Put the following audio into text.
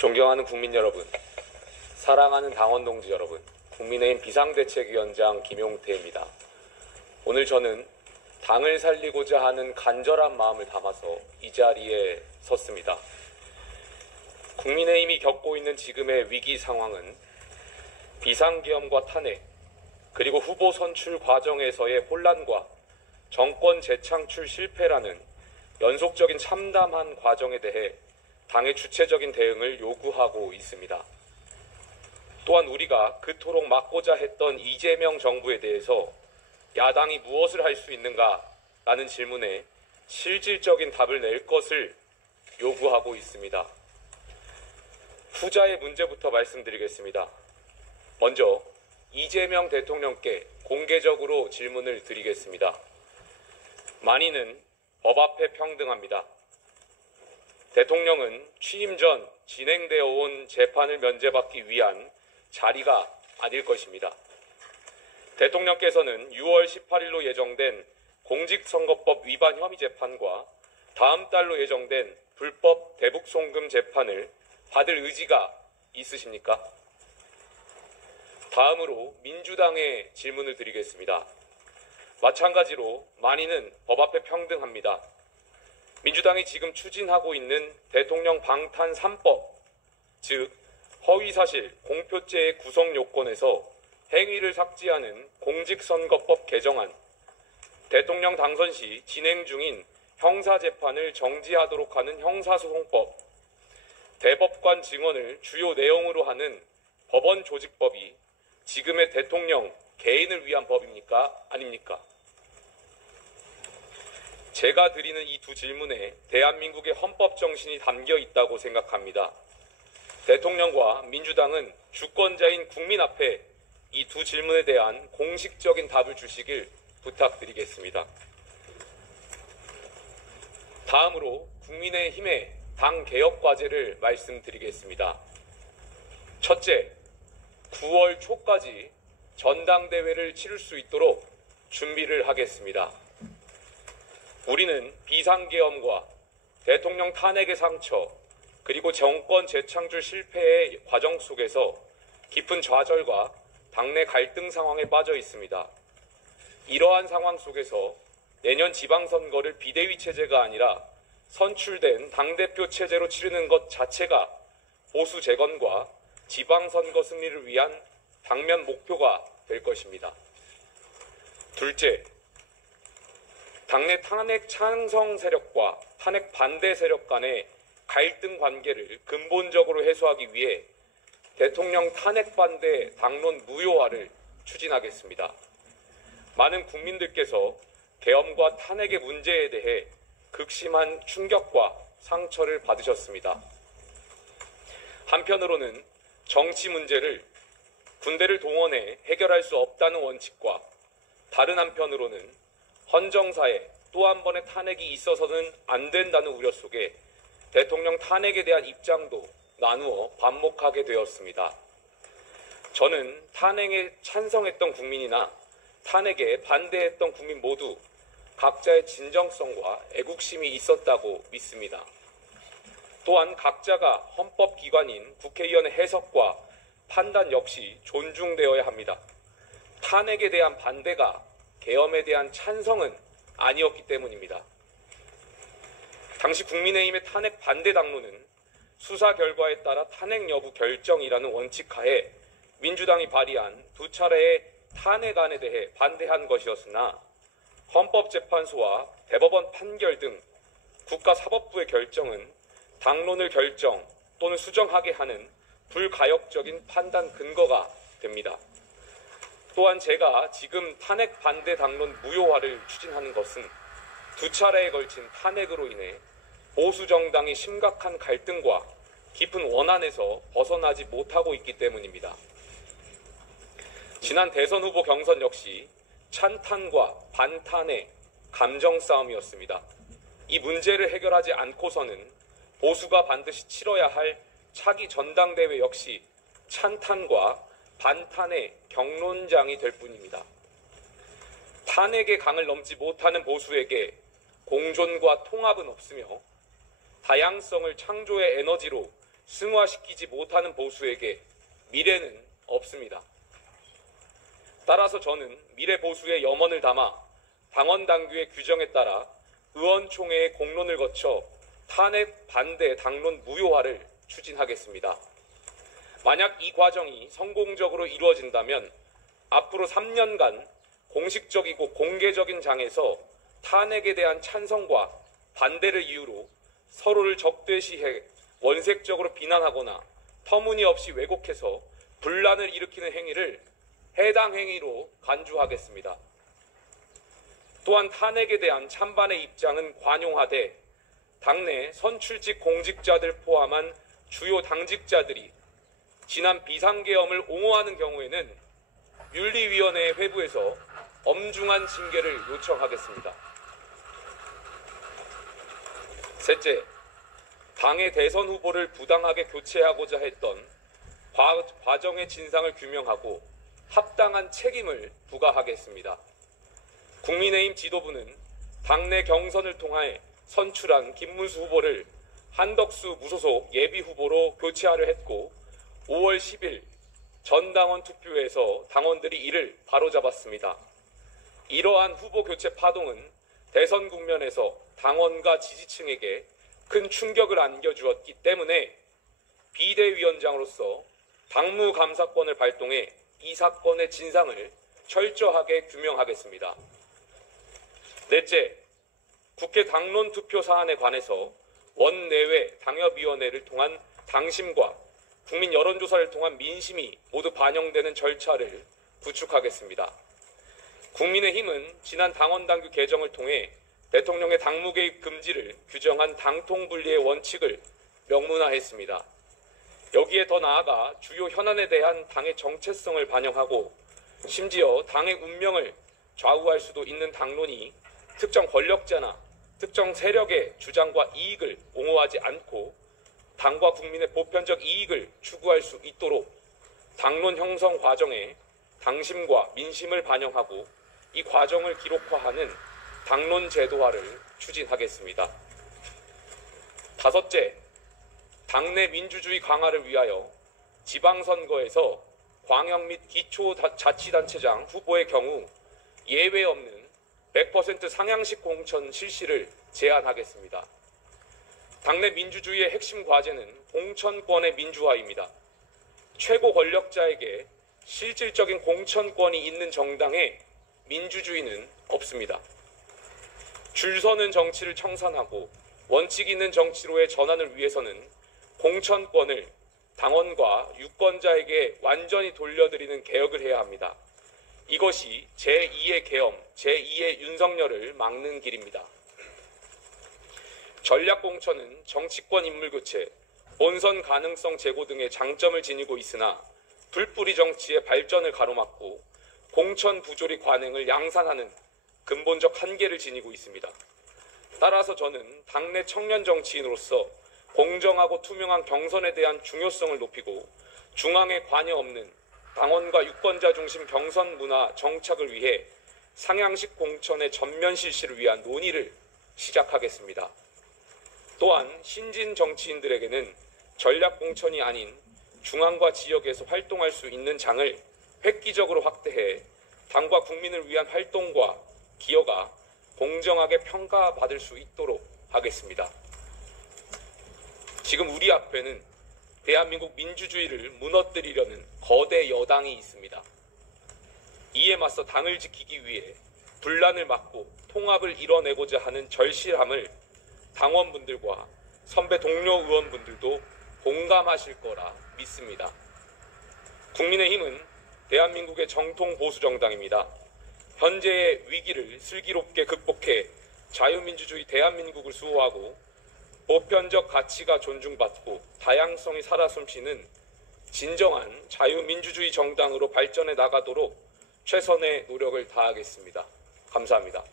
존경하는 국민 여러분, 사랑하는 당원 동지 여러분, 국민의힘 비상대책위원장 김용태입니다. 오늘 저는 당을 살리고자 하는 간절한 마음을 담아서 이 자리에 섰습니다. 국민의힘이 겪고 있는 지금의 위기 상황은 비상계엄과 탄핵, 그리고 후보 선출 과정에서의 혼란과 정권 재창출 실패라는 연속적인 참담한 과정에 대해 당의 주체적인 대응을 요구하고 있습니다. 또한 우리가 그토록 막고자 했던 이재명 정부에 대해서 야당이 무엇을 할 수 있는가라는 질문에 실질적인 답을 낼 것을 요구하고 있습니다. 후자의 문제부터 말씀드리겠습니다. 먼저 이재명 대통령께 공개적으로 질문을 드리겠습니다. 만인은 법 앞에 평등합니다. 대통령은 취임 전 진행되어 온 재판을 면제받기 위한 자리가 아닐 것입니다. 대통령께서는 6월 18일로 예정된 공직선거법 위반 혐의 재판과 다음 달로 예정된 불법 대북송금 재판을 받을 의지가 있으십니까? 다음으로 민주당에 질문을 드리겠습니다. 마찬가지로 만인은 법 앞에 평등합니다. 민주당이 지금 추진하고 있는 대통령 방탄 3법, 즉 허위사실, 공표죄의 구성 요건에서 행위를 삭제하는 공직선거법 개정안, 대통령 당선 시 진행 중인 형사재판을 정지하도록 하는 형사소송법, 대법관 증언을 주요 내용으로 하는 법원조직법이 지금의 대통령 개인을 위한 법입니까? 아닙니까? 제가 드리는 이 두 질문에 대한민국의 헌법 정신이 담겨 있다고 생각합니다. 대통령과 민주당은 주권자인 국민 앞에 이 두 질문에 대한 공식적인 답을 주시길 부탁드리겠습니다. 다음으로 국민의힘의 당 개혁 과제를 말씀드리겠습니다. 첫째, 9월 초까지 전당대회를 치를 수 있도록 준비를 하겠습니다. 우리는 비상계엄과 대통령 탄핵의 상처, 그리고 정권 재창출 실패의 과정 속에서 깊은 좌절과 당내 갈등 상황에 빠져 있습니다. 이러한 상황 속에서 내년 지방선거를 비대위 체제가 아니라 선출된 당대표 체제로 치르는 것 자체가 보수 재건과 지방선거 승리를 위한 당면 목표가 될 것입니다. 둘째, 당내 탄핵 찬성 세력과 탄핵 반대 세력 간의 갈등 관계를 근본적으로 해소하기 위해 대통령 탄핵 반대 당론 무효화를 추진하겠습니다. 많은 국민들께서 계엄과 탄핵의 문제에 대해 극심한 충격과 상처를 받으셨습니다. 한편으로는 정치 문제를 군대를 동원해 해결할 수 없다는 원칙과 다른 한편으로는 헌정사에 또 한 번의 탄핵이 있어서는 안 된다는 우려 속에 대통령 탄핵에 대한 입장도 나누어 반목하게 되었습니다. 저는 탄핵에 찬성했던 국민이나 탄핵에 반대했던 국민 모두 각자의 진정성과 애국심이 있었다고 믿습니다. 또한 각자가 헌법기관인 국회의원의 해석과 판단 역시 존중되어야 합니다. 탄핵에 대한 반대가 계엄에 대한 찬성은 아니었기 때문입니다. 당시 국민의힘의 탄핵 반대 당론은 수사 결과에 따라 탄핵 여부 결정이라는 원칙하에 민주당이 발의한 두 차례의 탄핵안에 대해 반대한 것이었으나 헌법재판소와 대법원 판결 등 국가사법부의 결정은 당론을 결정 또는 수정하게 하는 불가역적인 판단 근거가 됩니다. 또한 제가 지금 탄핵 반대 당론 무효화를 추진하는 것은 두 차례에 걸친 탄핵으로 인해 보수 정당이 심각한 갈등과 깊은 원한에서 벗어나지 못하고 있기 때문입니다. 지난 대선 후보 경선 역시 찬탄과 반탄의 감정 싸움이었습니다. 이 문제를 해결하지 않고서는 보수가 반드시 치러야 할 차기 전당대회 역시 찬탄과 반탄의 경론장이 될 뿐입니다. 탄핵의 강을 넘지 못하는 보수에게 공존과 통합은 없으며 다양성을 창조의 에너지로 승화시키지 못하는 보수에게 미래는 없습니다. 따라서 저는 미래 보수의 염원을 담아 당원 당규의 규정에 따라 의원총회의 공론을 거쳐 탄핵 반대 당론 무효화를 추진하겠습니다. 만약 이 과정이 성공적으로 이루어진다면 앞으로 3년간 공식적이고 공개적인 장에서 탄핵에 대한 찬성과 반대를 이유로 서로를 적대시해 원색적으로 비난하거나 터무니없이 왜곡해서 분란을 일으키는 행위를 해당 행위로 간주하겠습니다. 또한 탄핵에 대한 찬반의 입장은 관용하되 당내 선출직 공직자들 포함한 주요 당직자들이 지난 비상계엄을 옹호하는 경우에는 윤리위원회 회부에서 엄중한 징계를 요청하겠습니다. 셋째, 당의 대선 후보를 부당하게 교체하고자 했던 과정의 진상을 규명하고 합당한 책임을 부과하겠습니다. 국민의힘 지도부는 당내 경선을 통해 선출한 김문수 후보를 한덕수 무소속 예비 후보로 교체하려 했고 5월 10일 전당원 투표에서 당원들이 이를 바로잡았습니다. 이러한 후보 교체 파동은 대선 국면에서 당원과 지지층에게 큰 충격을 안겨주었기 때문에 비대위원장으로서 당무감사권을 발동해 이 사건의 진상을 철저하게 규명하겠습니다. 넷째, 국회 당론 투표 사안에 관해서 원내외 당협위원회를 통한 당심과 국민 여론조사를 통한 민심이 모두 반영되는 절차를 구축하겠습니다. 국민의힘은 지난 당원당규 개정을 통해 대통령의 당무 개입 금지를 규정한 당통분리의 원칙을 명문화했습니다. 여기에 더 나아가 주요 현안에 대한 당의 정체성을 반영하고 심지어 당의 운명을 좌우할 수도 있는 당론이 특정 권력자나 특정 세력의 주장과 이익을 옹호하지 않고 당과 국민의 보편적 이익을 추구할 수 있도록 당론 형성 과정에 당심과 민심을 반영하고 이 과정을 기록화하는 당론 제도화를 추진하겠습니다. 다섯째, 당내 민주주의 강화를 위하여 지방선거에서 광역 및 기초자치단체장 후보의 경우 예외 없는 100% 상향식 공천 실시를 제안하겠습니다. 당내 민주주의의 핵심 과제는 공천권의 민주화입니다. 최고 권력자에게 실질적인 공천권이 있는 정당에 민주주의는 없습니다. 줄 서는 정치를 청산하고 원칙 있는 정치로의 전환을 위해서는 공천권을 당원과 유권자에게 완전히 돌려드리는 개혁을 해야 합니다. 이것이 제2의 계엄, 제2의 윤석열을 막는 길입니다. 전략공천은 정치권 인물교체, 본선 가능성 제고 등의 장점을 지니고 있으나 불뿌리 정치의 발전을 가로막고 공천 부조리 관행을 양산하는 근본적 한계를 지니고 있습니다. 따라서 저는 당내 청년 정치인으로서 공정하고 투명한 경선에 대한 중요성을 높이고 중앙에 관여 없는 당원과 유권자 중심 경선 문화 정착을 위해 상향식 공천의 전면 실시를 위한 논의를 시작하겠습니다. 또한 신진 정치인들에게는 전략 공천이 아닌 중앙과 지역에서 활동할 수 있는 장을 획기적으로 확대해 당과 국민을 위한 활동과 기여가 공정하게 평가받을 수 있도록 하겠습니다. 지금 우리 앞에는 대한민국 민주주의를 무너뜨리려는 거대 여당이 있습니다. 이에 맞서 당을 지키기 위해 분란을 막고 통합을 이뤄내고자 하는 절실함을 당원분들과 선배 동료 의원분들도 공감하실 거라 믿습니다. 국민의힘은 대한민국의 정통 보수 정당입니다. 현재의 위기를 슬기롭게 극복해 자유민주주의 대한민국을 수호하고 보편적 가치가 존중받고 다양성이 살아 숨쉬는 진정한 자유민주주의 정당으로 발전해 나가도록 최선의 노력을 다하겠습니다. 감사합니다.